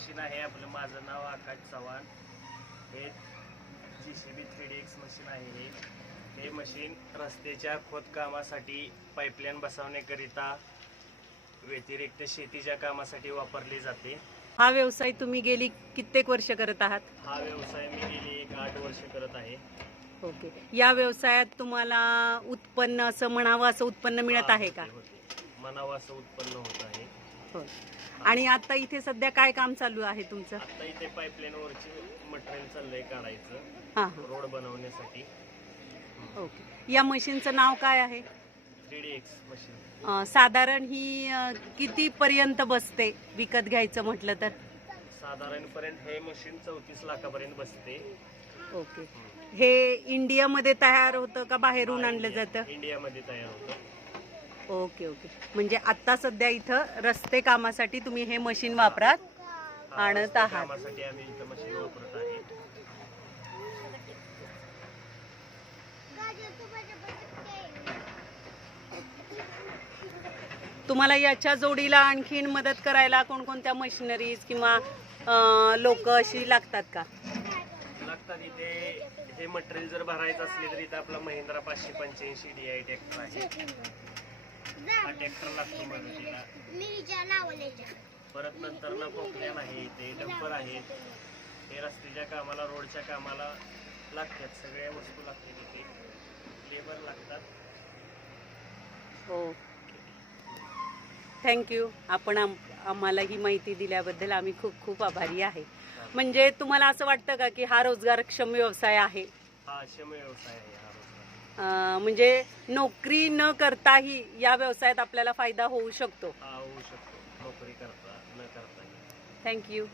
Machine आहे आपलं. माझं नाव आकाश चव्हाण. हे JCB 3DX मशीन आहे. हे मशीन रस्त्याच्या खोदकामासाठी, पाईपलाईन बसवण्याकरिता व्यतिरिक्त शेतीच्या कामासाठी वापरली जाते. हा व्यवसाय तुम्ही गेली कित्येक वर्ष करत आहात? हा व्यवसाय मी गेली 8 वर्ष करत आहे. ओके. या व्यवसायात तुम्हाला उत्पन्न असं म्हणावं असं उत्पन्न मिळत आहे का? म्हणावं असं उत्पन्न होत आहे. हो. आणि आता इथे सध्या काय काम चालू आहे तुमचं? आता इथे पाईपलाईन वरची मटेरियल चाललंय काढायचं, हां. रोड बनवण्यासाठी. ओके. या मशीनचं नाव काय आहे? 3DX machine. साधारण ही किती पर्यंत बसते विकत घ्यायचं म्हटलं तर? साधारणपर्यंत हे मशीन 34 लाखापर्यंत बसते. ओके. हे इंडियामध्ये तयार होतं का बाहेरून आणलं जातं? इंडियामध्ये तयार होतं. Okay okay. म्हणजे आता सध्या इथं रस्ते कामासाठी तुम्ही हे मशीन वापरात आणत आहात? कामासाठी आम्ही इथं मशीन वापरत आहे. तुम्हाला याच्या जोडीला आणखीन मदत करायला कोणकोणत्या मशिनरीज किंवा लोक अशी लागतात का? लागतात. इथे हे मटेरियल जर भरायचं असले तर इथं आपला महिंद्रा 585 DI ट्रॅक्टर आहे. हा ट्रॅक्टर लागतो मदतीला. परत नंतर ना पोकल्यान आहे, इथे डंपर आहेत. हे रस्त्याच्या कामाला, रोडच्या कामाला लागतात. सगळ्या वस्तू लागतात. इथे लेबर लागतात. हो. थँक्यू. आपण आम्हाला ही माहिती दिल्याबद्दल आम्ही खूप खूप आभारी आहे. म्हणजे तुम्हाला असं वाटतं का की हा रोजगारक्षम व्यवसाय आहे? हा क्षम व्यवसाय आहे हा रोजगार. म्हणजे नोकरी न करताही या व्यवसायात आपल्याला फायदा होऊ शकतो? हा होऊ शकतो, नोकरी करता न करता. थँक्यू.